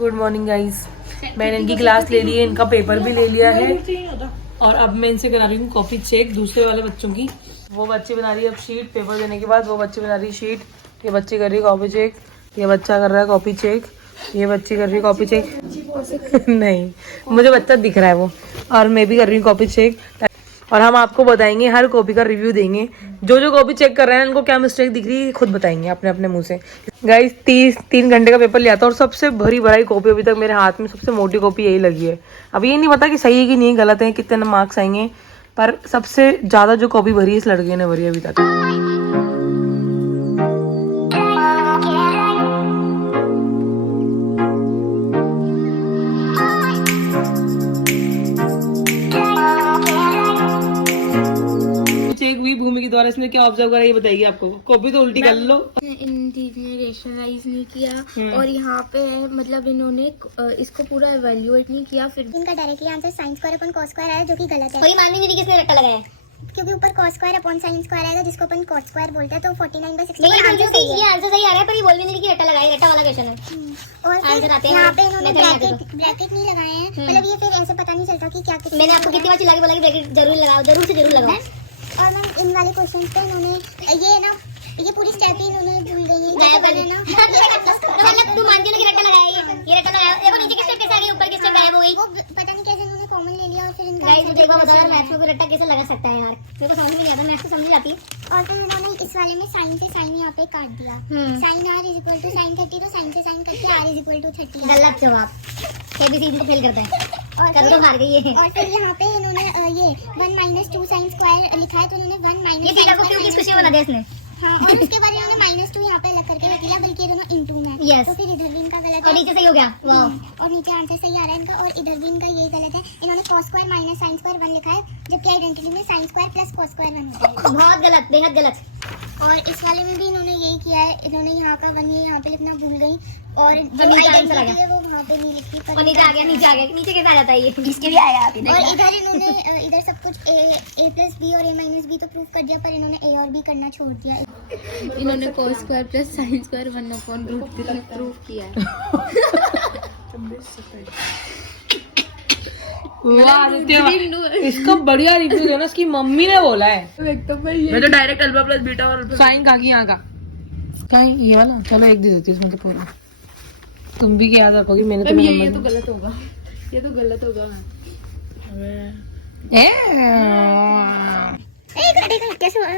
Good morning guys. मैंने इनकी class ले ली है, इनका पेपर भी ले लिया है और अब मैं इनसे करा रही हूँ कॉपी चेक दूसरे वाले बच्चों की। वो बच्ची बना रही है अब शीट, पेपर देने के बाद वो बच्ची बना रही है शीट, ये बच्ची कर रही है कॉपी चेक, ये बच्चा कर रहा है कॉपी चेक, ये बच्ची कर रही है कॉपी चेक नहीं, मुझे बच्चा दिख रहा है वो, और मैं भी कर रही हूँ कॉपी चेक। और हम आपको बताएंगे, हर कॉपी का रिव्यू देंगे, जो जो कॉपी चेक कर रहे हैं उनको क्या मिस्टेक दिख रही है खुद बताएंगे अपने अपने मुंह से। गाइस 3 घंटे का पेपर लिया था और सबसे भरी भराई कॉपी अभी तक मेरे हाथ में सबसे मोटी कॉपी यही लगी है। अब ये नहीं पता कि सही है कि नहीं, गलत है, कितने मार्क्स आएंगे, पर सबसे ज़्यादा जो कॉपी भरी है इस लड़के ने भरी अभी तक। भूमि के द्वारा इसने क्या ऑब्जर्व करा ये बताइए आपको। कॉपी तो उल्टी कर लो। इन दीदी ने रेशनलाइज नहीं किया और यहाँ पे मतलब इन्होंने इसको पूरा एवेल्युएट नहीं किया। फिर इनका directly answer sine square upon cos square आया, जो कि गलत है। कोई मान नहीं रही किसने रट्टा लगाया है, क्योंकि ऊपर cos square upon sine square आएगा, जिसको अपन कॉस स्क्वायर बोलते हैं, तो 49/60 ये आंसर सही आ रहा है, पर ये बोल भी नहीं रही कि रट्टा लगाया, रट्टा वाला क्वेश्चन है। और फिर यहाँ पे इन्होंने ब्रैकेट नहीं लगाए हैं, मतलब ये फिर ऐसे पता नहीं चलता कि क्या। मैंने आपको कितनी बार चिल्ला के बोला कि ब्रैकेट जरूर लगाओ, जरूर से जरूर लगाओ। और मैम इन वाले क्वेश्चन पे इन्होंने ये पूरी स्टेप ही इन्होंने भूल गई है, गायब कर देना। मतलब तू मानती हो कि रट्टा लगाया ये रट्टा लगाया। देखो नीचे की स्टेप कैसे आ गई, ऊपर की स्टेप गायब हो गई। वो पता नहीं कैसे इन्होंने कॉमन ले लिया और फिर इनका गाइस मुझे एक बार बता यार, मैथ्स में कोई रट्टा कैसे लगा सकता है यार, मेरे को समझ में नहीं आता, मैथ्स तो समझ जाती। और फिर उन्होंने इस वाले में साइन से साइन यहाँ पे काट दिया, sine r equal to sine 30, तो साइन से साइन करके r इक्वल टू 30। गलत जवाब, एबीसी को फेल करता है और कर दो, हार गई है। और फिर यहाँ पे इन्होंने ये 1 - 2 साइन स्क्वायर लिखा है, तो इन्होंने 1 - ये थीटा को क्यों किस खुशी में बना दिया इसने। हाँ, और उसके बाद इन्होंने -2 यहाँ पे अलग करके रख दिया, बल्कि दोनों इनटू में। Yes. तो फिर इधर भी इनका गलत और है नीचे सही हो गया। वाह, और नीचे आंसर सही आ रहा है इनका, और इधर भी इनका ये गलत है। इन्होंने cos square minus sine square 1 लिखा है, जबकि आइडेंटिटी में sine square plus cos square 1 होता है। बहुत गलत, बेहद गलत। और इस वाले में भी इन्होंने यही किया है, इन्होंने यहाँ का 1 यहाँ पे लिखना भूल गई, और जो नीचे आंसर आ आइडेंटिटी गया। है वो वहाँ पे नहीं लिखी, और नीचे आ गया, नीचे आ गया, नीचे कैसे आ जाता है ये, इसके भी आया आप और इधर इन्होंने इधर सब कुछ a प्लस बी और a माइनस बी तो प्रूफ कर दिया, पर इन्होंने a और b करना छोड़ दिया। इन्होंने cos square plus sin square 1/√3 proof किया है। वाह आदित्य, इसका बढ़िया रिव्यू दो ना, इसकी मम्मी ने बोला है। मैं तो डायरेक्ट अल्फा प्लस बीटा और साइन कहा यहाँ का कहीं ये वाला। चलो एक दे देती इसमें तो पूरा, तुम भी क्या याद रखोगी। मैंने तो ये तो गलत होगा, ये तो गलत होगा। कैसे हुआ?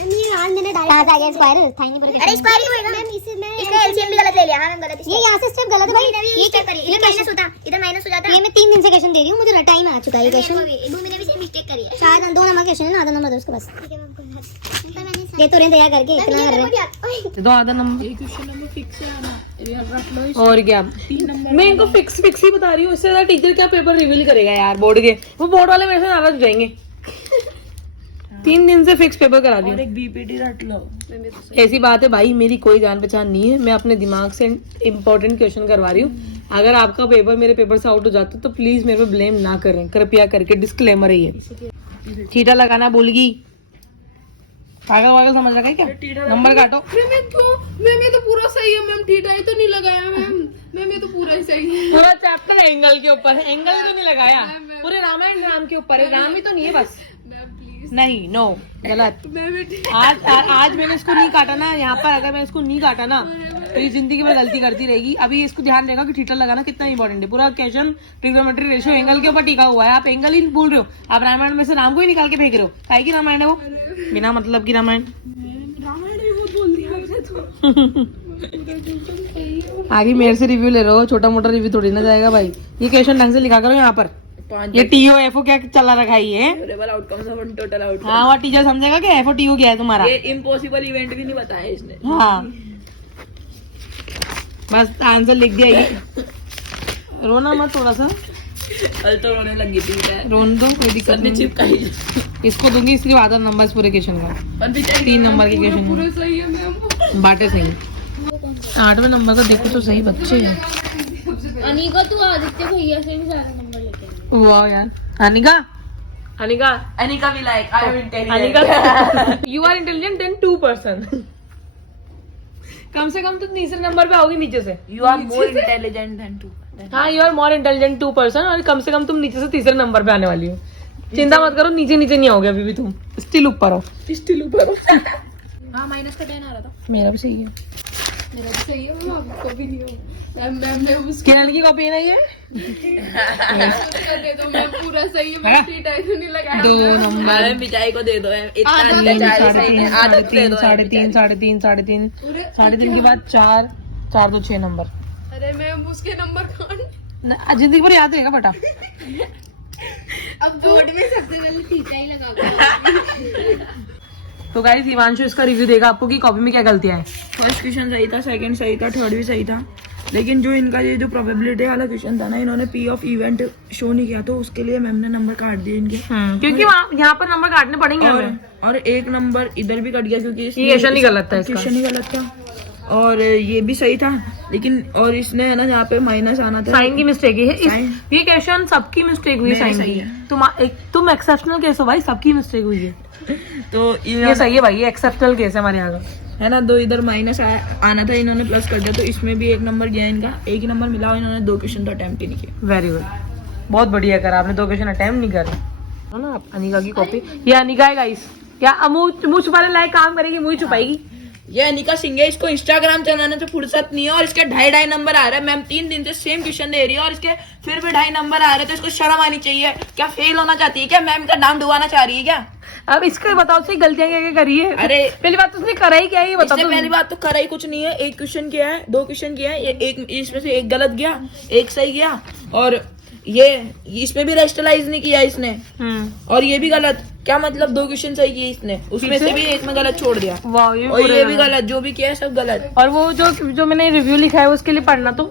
मैंने डायरेक्ट आ गया स्क्वायर था ही नहीं, अरे स्क्वायर ही होएगा मैम, इसका एलसीएम भी गलत ले लिया। हां मैम गलत, ये यहाँ से स्टेप गलत है भाई। ये चेक करिए, इधर माइनस होता, इधर माइनस हो जाता। ये मैं 3 दिन से क्वेश्चन दे रही हूँ, मुझे रटा ही में आ चुका है ये क्वेश्चन। 2 महीने भी से मिस्टेक करी है, शायद 2 नंबर क्वेश्चन है ना, आधा नंबर दो उसके पास। ठीक है मैम, कोई बात नहीं। पर मैंने दे तो रहे दया करके, इतना कर रहे तो आधा नंबर, ये क्वेश्चन नंबर फिक्स है ना, रख लो। और क्या 3 नंबर मैं इनको फिक्स ही बता रही हूँ। इससे ज्यादा टीचर क्या पेपर रिवील करेगा यार बोर्ड के, वो बोर्ड वाले मेरे से नाराज हो जाएंगे। 3 दिन से फिक्स पेपर करा दी। और एक बीपीटी रट लो। ऐसी बात है भाई, मेरी कोई जान पहचान नहीं है, मैं अपने दिमाग से इम्पोर्टेंट क्वेश्चन करवा रही हूँ। अगर आपका पेपर मेरे पेपर से आउट हो जाता तो प्लीज मेरे पे ब्लेम ना करें, कृपया करके, डिस्क्लेमर है ये। थीटा लगाना भूल गई, पागल वागल समझ रखा है क्या? नंबर काटो। मैम तो पूरा सही है मैम, थीटा ही तो नहीं लगाया मैम, ये तो पूरा ही सही है। पूरा चैप्टर एंगल के ऊपर है, एंगल ही तो नहीं लगाया। पूरे रामायण राम के ऊपर है, राम ही तो नहीं है बस। नहीं, नो, गलत। आज मैंने इसको नहीं काटा ना, यहाँ पर अगर मैं इसको नहीं काटा ना तो ये जिंदगी में गलती करती रहेगी। अभी इसको ध्यान रहेगा कि थीटा लगाना कितना इंपॉर्टेंट है। पूरा क्वेश्चन ट्रिग्नोमेट्री रेशियो एंगल के ऊपर टिका हुआ है, आप एंगल ही भूल रहे हो। आप रामायण में से राम को ही निकाल के फेंक रहे हो। काहे की रामायण है वो, बिना मतलब की रामायण। भी बहुत बोल दिया तो। आगे मेरे से रिव्यू ले रहे हो, छोटा मोटा रिव्यू थोड़ी ना जाएगा भाई। ये क्वेश्चन ढंग से लिखा करो यहाँ पर। ये TOFO क्या चला रखा है ये? Outcomes of total outcome. हाँ, और टीचर समझेगा कि FOTO क्या है तुम्हारा। ये इम्पॉसिबल इवेंट भी नहीं बताया इसने। हाँ, बस आंसर लिख दिया ये। रोना मत थोड़ा सा, कल तो रोने लगी थी। रोन दो, कोई दिक्कत नहीं। चिपकाई इसको दूंगी इसलिए आधा नंबर इस पूरे क्वेश्चन का। 3 नंबर के क्वेश्चन पूरे सही है मैम। बाटे सही। 8वें नंबर का देखो तो सही बच्चे हैं। अनिका तू आदित्य भैया से भी ज्यादा नंबर लेके आई। वाह यार, Anika Anika be like, I am intelligent. Anika, you are intelligent than 2%. कम से कम तो तीसरे नंबर पे आओगी नीचे से। You are more intelligent than two. हाँ, यू आर मोर इंटेलिजेंट 2% और कम से कम तुम नीचे से तीसरे नंबर पे आने वाली हो। चिंता मत करो, नीचे नीचे नहीं आओगे अभी भी तुम, स्टिल ऊपर हो, स्टिल ऊपर हो। हाँ माइनस का 10 आ रहा था। मेरा भी सही है। मेरा भी सही है, मैम आपको भी नहीं हो। मैम ने उसके किरण की कॉपी है ना ये? दे दो मैम, पूरा सही है, मैं ठीक है तो नहीं लगाया। 2 नंबर, बिचाई को दे दो। 3, 3.5, 3.5, 3.5, 3.5, 3.5 के बाद 4, 4 तो 6 नंबर। अरे मैम उसके नंबर कौन? जिंदगी भर याद रहेगा बेटा। अब बोर्ड में सबसे पहले थीटा ही लगा। तो गाइस हिमांशु इसका रिव्यू देगा आपको कि कॉपी में क्या गलतियां हैं। फर्स्ट क्वेश्चन सही था, सेकंड सही था, थर्ड भी सही था, लेकिन जो इनका ये जो प्रोबेबिलिटी वाला क्वेश्चन था ना, इन्होंने पी ऑफ इवेंट शो नहीं किया, तो उसके लिए मैम ने नंबर काट दिए इनके। क्योंकि वहाँ यहाँ पर नंबर काटने पड़ेंगे हमें। और एक नंबर इधर भी कट गया क्योंकि ये क्वेश्चन ही गलत था इसका। क्वेश्चन ही गलत था, और ये भी सही था, लेकिन और इसने है ना यहाँ पे माइनस आना था, साइन की मिस्टेक है साइन। ये क्वेश्चन सबकी मिस्टेक हुई साइन सही की। है। तुम एक्सेप्शनल केस हो भाई, सबकी मिस्टेक हुई है। तो ये सही है भाई, ये एक्सेप्शनल केस है हमारे यहाँ का। है ना, 2 इधर माइनस आना था, इन्होंने प्लस कर दिया, तो इसमें भी 1 नंबर गया इनका, 1 ही नंबर मिला, और इन्होंने 2 क्वेश्चन तो अटेम्प्ट ही नहीं किए। वेरी गुड, बहुत बढ़िया करा आपने, 2 क्वेश्चन अटेम्प्ट नहीं करे है ना। आप अनिका की कॉपी, ये अनिका है गाइस, क्या मुंह छुपाने लायक काम करेगी, मुंह छुपाएगी। ये अनिका सिंह है, इसको इंस्टाग्राम चलाने से फुर्सत नहीं है, और इसके 2.5 नंबर आ रहे हैं। मैम 3 दिन से सेम क्वेश्चन दे रही है और इसके फिर भी 2.5 नंबर आ रहे, तो इसको शर्म आनी चाहिए। क्या फेल होना चाहती है क्या? मैम का नाम डुबाना चाह रही है क्या? अब इसका बताओ सही, गलतियां क्या क्या करी है। अरे पहली बात तो उसने करा ही क्या है ये बताओ। इससे पहली बात तो करा ही कुछ नहीं है, 1 क्वेश्चन किया है, 2 क्वेश्चन किया है, एक इसमें से 1 गलत गया, 1 सही गया, और ये इसमें भी रेस्टलाइज नहीं किया इसने, और ये भी गलत। क्या मतलब 2 क्वेश्चन सही किए इसने, उसमें से भी 1 में गलत छोड़ दिया, वाह, और ये भी गलत, जो भी किया है सब गलत। और वो जो मैंने रिव्यू लिखा है उसके लिए पढ़ना तो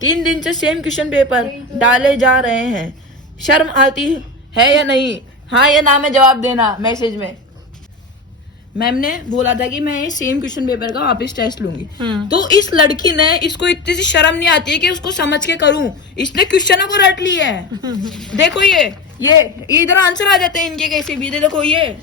3 दिन से सेम क्वेश्चन पेपर डाले जा रहे हैं, शर्म आती है या नहीं? हाँ या ना में जवाब देना मैसेज में। मैम ने बोला था कि मैं ये सेम क्वेश्चन पेपर का वापस टेस्ट लूंगी, तो इस लड़की ने, इसको इतनी सी शर्म नहीं आती है कि उसको समझ के करूं, इसने क्वेश्चनों को रट ली है। देखो ये इधर आंसर आ जाते हैं इनके कैसे भी, देखो ये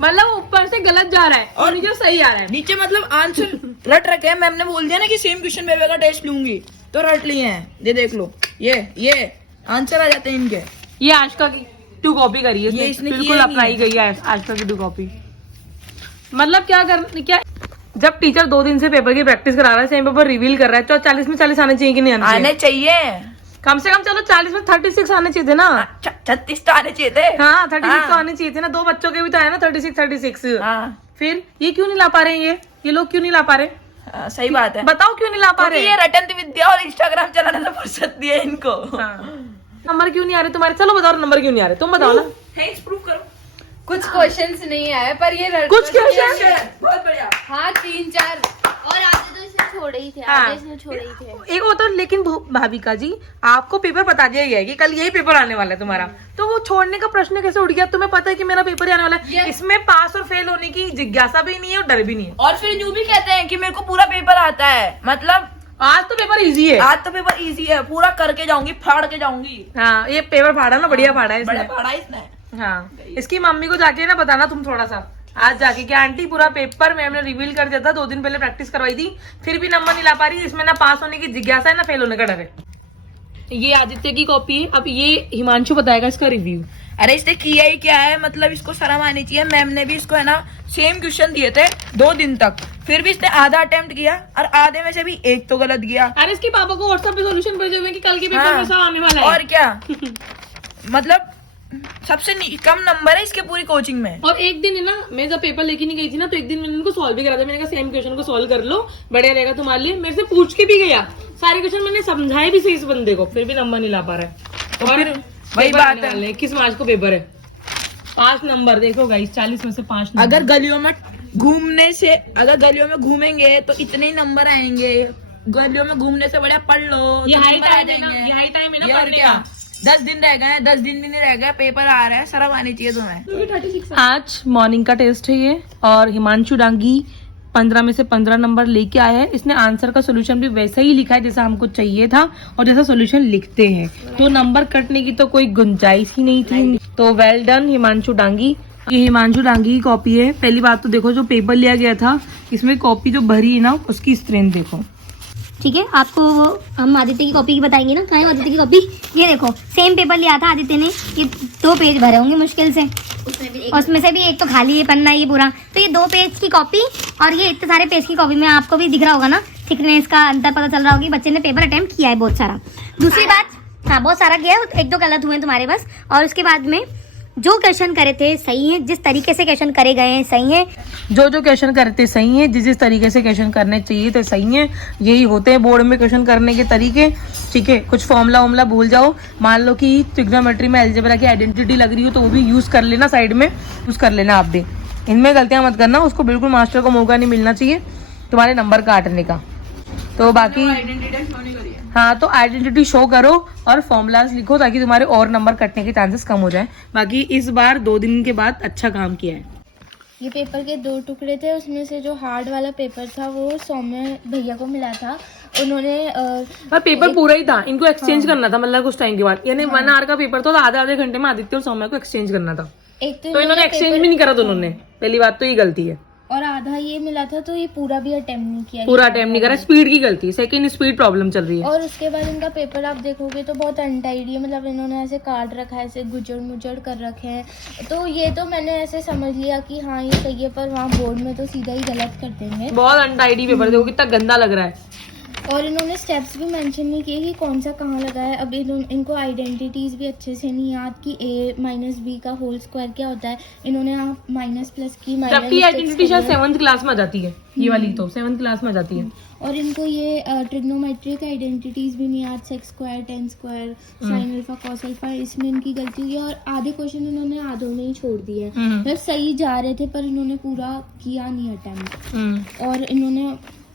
मतलब ऊपर से गलत जा रहा है और नीचे सही आ रहा है। नीचे मतलब आंसर रट रखे हैं। मैम ने बोल दिया ना कि सेम क्वेश्चन पेपर का टेस्ट लूंगी, तो रट लिए हैं। ये देख लो, ये आंसर आ जाते हैं इनके। ये आशका की 2 कॉपी करी है ये इसने बिल्कुल किया ही अप्लाई गई है आशका की 2 कॉपी। मतलब क्या जब टीचर 2 दिन से पेपर की प्रैक्टिस करा रहा है, सेम पेपर रिवील कर रहा है, तो 40 में 40 आने चाहिए कि नहीं आने चाहिए? कम से कम चलो 40 में 36 आने चाहिए थे ना। 36 तो आने चाहिए थे। हाँ 36 तो आने चाहिए थे ना, 2 बच्चों के भी तो आया ना 36। हाँ। फिर ये क्यों नहीं ला पा रहे हैं, ये लोग क्यों नहीं ला पा रहे? सही बात है, बताओ क्यों नहीं ला पा रहे? ये रटन विद्या और इंस्टाग्राम चलाने से फुर्सत दी है इनको। नंबर क्यों नहीं आ रहे तुम्हारे? चलो बताओ नंबर क्यों नहीं आ रहे, तुम बताओ ना। प्रूफ करो। कुछ क्वेश्चंस नहीं आए पर ये कुछ क्वेश्चन बहुत बढ़िया। हाँ 3-4 और आधे तो इसने छोड़े ही थे, हाँ। आधे इसने छोड़े ही थे। एक वो तो, लेकिन भाविका जी आपको पेपर बता दिया गया है कि कल यही पेपर आने वाला है तुम्हारा, तो वो छोड़ने का प्रश्न कैसे उठ गया? तुम्हें पता है कि मेरा पेपर ही आने वाला है, इसमें पास और फेल होने की जिज्ञासा भी नहीं है और डर भी नहीं है। और फिर यूं भी कहते हैं कि मेरे को पूरा पेपर आता है, मतलब आज तो पेपर इजी है, आज तो पेपर इजी है, पूरा करके जाऊंगी, फाड़ के जाऊंगी। हाँ ये पेपर फाड़ा ना, बढ़िया फाड़ा है बड़ा इसने। फाड़ा इसने। हाँ इसकी मम्मी को जाके ना बताना तुम थोड़ा सा आज जाके कि आंटी पूरा पेपर मैम ने रिवील कर दिया था, 2 दिन पहले प्रैक्टिस करवाई थी, फिर भी नंबर नहीं ला पा रही, इसमें ना पास होने की जिज्ञासा है ना फेल होने का डर है। ये आदित्य की कॉपी है, अब ये हिमांशु बताएगा इसका रिव्यू। अरे इसने किया ही क्या है, मतलब इसको शर्म आनी चाहिए। मैम ने भी इसको है ना सेम क्वेश्चन दिए थे 2 दिन तक, फिर भी इसने आधा अटेम्प्ट किया और आधे में से भी 1 तो गलत गया। अरे इसके पापा को व्हाट्सएप पे सॉल्यूशन भेजे हुए कि कल के पेपर में सब आने वाला है। और क्या मतलब सबसे कम नंबर है इसके पूरी कोचिंग में। और एक दिन है ना, मैं जब पेपर लेके नहीं गई थी ना, तो एक दिन मैंने इनको सॉल्व भी करा था। मैंने कहा सेम क्वेश्चन को सॉल्व कर लो, बढ़िया रहेगा तुम्हारे लिए। मेरे से पूछ के भी गया, सारे क्वेश्चन मैंने समझाए भी सही इस बंदे को, फिर भी नंबर नहीं ला पा रहा है। तो फिर वही बात है, 21 मार्च को पेपर है, 5 नंबर देखो गाइस, 40 में से 5 नंबर। अगर गलियों में घूमेंगे तो इतने ही नंबर आएंगे। गलियों में घूमने से बढ़िया पढ़ लो, ये तो हाई नंबर टाइम आ है ना, जाएंगे। ये हाई टाइम है ना ये और पढ़ने क्या, का। 10 दिन रह गए, 10 दिन भी नहीं रह गए, पेपर आ रहा है, शर्म आनी चाहिए तुम्हें। आज मॉर्निंग का टेस्ट है ये, और हिमांशु डांगी 15 में से 15 नंबर लेके आया है। इसने आंसर का सोल्यूशन भी वैसा ही लिखा है जैसा हमको चाहिए था और जैसा सोल्यूशन लिखते हैं, तो नंबर कटने की तो कोई गुंजाइश ही नहीं थी। तो वेल डन हिमांशु डांगी, ये हिमांशु डांगी की कॉपी है। पहली बात तो देखो जो पेपर लिया गया था इसमें कॉपी जो भरी है ना उसकी स्ट्रेंथ देखो। ठीक है, आपको वो हम आदित्य की कॉपी की बताएंगे ना। कहाँ है आदित्य की कॉपी? ये देखो, सेम पेपर लिया था आदित्य ने, ये 2 पेज भरे होंगे मुश्किल से, और उसमें से भी एक तो खाली है पन्ना ये पूरा। तो ये 2 पेज की कॉपी और ये इतने सारे पेज की कॉपी में आपको भी दिख रहा होगा ना, थिकनेस का अंतर पता चल रहा होगा कि बच्चे ने पेपर अटेम्प्ट किया है बहुत सारा। दूसरी बात, हाँ बहुत सारा किया है, 1-2 गलत हुए हैं तुम्हारे बस। और उसके बाद में जो क्वेश्चन करे थे सही है, जिस तरीके से क्वेश्चन करे गए हैं सही है, जो क्वेश्चन करते सही है, जिस तरीके से क्वेश्चन करने चाहिए थे सही है। यही होते हैं बोर्ड में क्वेश्चन करने के तरीके। ठीक है, कुछ फॉर्मूला भूल जाओ, मान लो कि ट्रिग्नोमेट्री में अलजेब्रा की आइडेंटिटी लग रही हो तो वो भी यूज कर लेना, साइड में यूज कर लेना आप भी। इनमें गलतियां मत करना, उसको बिल्कुल मास्टर को मौका नहीं मिलना चाहिए तुम्हारे नंबर काटने का। तो बाकी हाँ, तो आइडेंटिटी शो करो और फॉर्मूलाज लिखो ताकि तुम्हारे और नंबर कटने के चांसेस कम हो जाए। बाकी इस बार 2 दिन के बाद अच्छा काम किया है। ये पेपर के 2 टुकड़े थे, उसमें से जो हार्ड वाला पेपर था वो सौम्य भैया को मिला था। उन्होंने पर पेपर पूरा ही था, इनको एक्सचेंज करना था मतलब कुछ टाइम के बाद, यानी 1 आवर का पेपर था तो आधे घंटे में आदित्य और सौम्य को एक्सचेंज करना था। एक तो इन्होंने एक्सचेंज भी नहीं करा दोनों ने, पहली बात तो ये गलती है। और आधा ये मिला था तो ये पूरा भी अटेम्प्ट नहीं किया, पूरा अटेम्प्ट नहीं करा, स्पीड की गलती, सेकंड स्पीड प्रॉब्लम चल रही है। और उसके बाद इनका पेपर आप देखोगे तो बहुत अनटाइडी है, मतलब इन्होंने ऐसे काट रखा है, ऐसे गुजर मुजर कर रखे हैं। तो ये तो मैंने ऐसे समझ लिया कि हाँ ये सही है, पर वहाँ बोर्ड में तो सीधा ही गलत कर देंगे। बहुत अनटाइडी पेपर, देखो कितना गंदा लग रहा है। और इन्होंने स्टेप्स भी मेंशन नहीं किए कि कौन सा कहाँ लगा है। अब इनको आइडेंटिटीज भी अच्छे से नहीं याद कि a-b का होल स्क्वायर क्या होता है। इन्होंने माइनस प्लस की जबकि आइडेंटिटी शायद 7th क्लास में आ जाती है, ये वाली तो 7th क्लास में आ जाती है। और इनको ये ट्रिग्नोमेट्रिक आइडेंटिटीज भी नहीं याद, sec square, tan square, sine alpha, cos alpha, इसमें इनकी गलती हुई है। और आधे क्वेश्चन इन्होंने आधों में ही छोड़ दिए, मतलब सही जा रहे थे पर इन्होंने पूरा किया नहीं अटेम्प्ट, और इन्होंने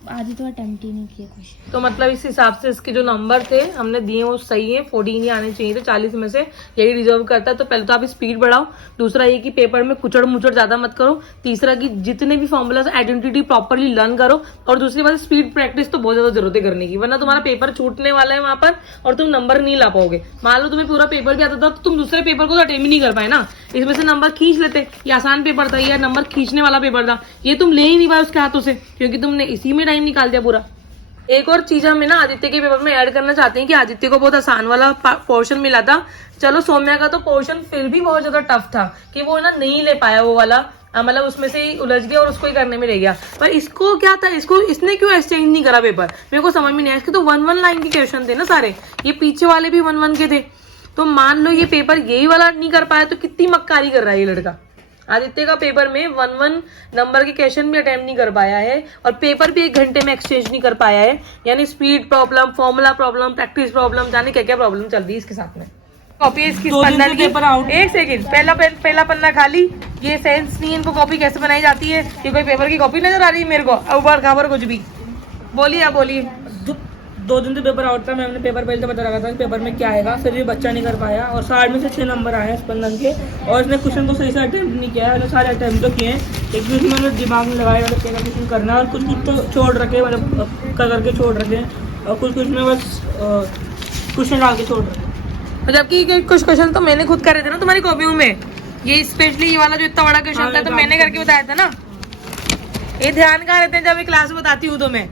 आधी तो अटेम्प्ट ही नहीं किया क्वेश्चन। तो मतलब इस हिसाब से इसके जो नंबर थे हमने दिए वो सही है, 14 ही आने चाहिए थे 40 में से, यही डिजर्व करता है। तो पहले तो आप स्पीड बढ़ाओ, दूसरा ये कि पेपर में कुचड़ मुचड़ ज्यादा मत करो, तीसरा कि जितने भी फॉर्मूलाज आइडेंटिटी प्रॉपरली लर्न करो, और दूसरी बात स्पीड प्रैक्टिस तो बहुत ज्यादा जरूरत है करने की, वरना तुम्हारा पेपर छूटने वाला है वहां पर और तुम नंबर नहीं ला पाओगे। मान लो तुम्हें पूरा पेपर भी आता था तो तुम दूसरे पेपर को तो अटेम्प्ट ही नहीं कर पाए ना, इसमें से नंबर खींच लेते। ये आसान पेपर था, ये नंबर खींचने वाला पेपर था, ये तुम ले ही नहीं पाए उसके हाथों से क्योंकि तुमने इसी में टाइम निकाल दिया पूरा। एक और चीज हम ना आदित्य के पेपर में ऐड करना चाहते हैं कि आदित्य को बहुत आसान वाला पोर्शन मिला था। चलो सौम्या का तो पोर्शन फिर भी बहुत ज्यादा टफ था कि वो ना नहीं ले पाया वो वाला, मतलब उसमें से ही उलझ गया और उसको ही करने में रह गया। पर इसको क्या था, इसने क्यों एक्सचेंज नहीं करा पेपर, मेरे को समझ में नहीं आया। इसके तो 1-1 लाइन के क्वेश्चन थे ना सारे, ये पीछे वाले भी 1-1 के थे। तो मान लो ये पेपर यही वाला नहीं कर पाया तो कितनी मक्कारी कर रहा है ये लड़का। आदित्य का पेपर में 1-1 नंबर के क्वेश्चन भी अटेम्प्ट नहीं कर पाया है और पेपर भी 1 घंटे में एक्सचेंज नहीं कर पाया है, यानी speed problem, formula problem, practice problem, जाने क्या क्या प्रॉब्लम चल रही है इसके साथ में। कॉपी इसकी पन्ना की, एक सेकंड, पहला पन्ना खाली, ये सेंस नहीं इनको कॉपी कैसे बनाई जाती है, ये कोई पेपर की कॉपी नजर आ रही है मेरे को, ऊपर खबर कुछ भी। बोलिए आप बोलिए। 2 दिन से पेपर आउट था, मैम ने पेपर पहले तो बता रखा था कि पेपर में क्या आएगा, फिर भी बच्चा नहीं कर पाया और 60 में से 6 नंबर आए हैं स्पंदन के, और इसने क्वेश्चन को सही से अटेम्प्ट नहीं किया है। मैंने सारे अटेम्प्ट तो किए हैं लेकिन उसमें मैंने दिमाग में लगाया मतलब क्या क्वेश्चन करना है, और कुछ तो छोड़ रखे, मतलब करके छोड़ रखे हैं, और कुछ में बस क्वेश्चन डाल के छोड़ रखे। जबकि कुछ क्वेश्चन तो मैंने खुद करे थे ना तुम्हारी कॉपियों में, ये स्पेशली ये वाला जो इतना बड़ा क्वेश्चन था तो मैंने करके बताया था ना। ये ध्यान कहाँ रहते हैं जब मैं क्लास में बताती हूँ तो मैं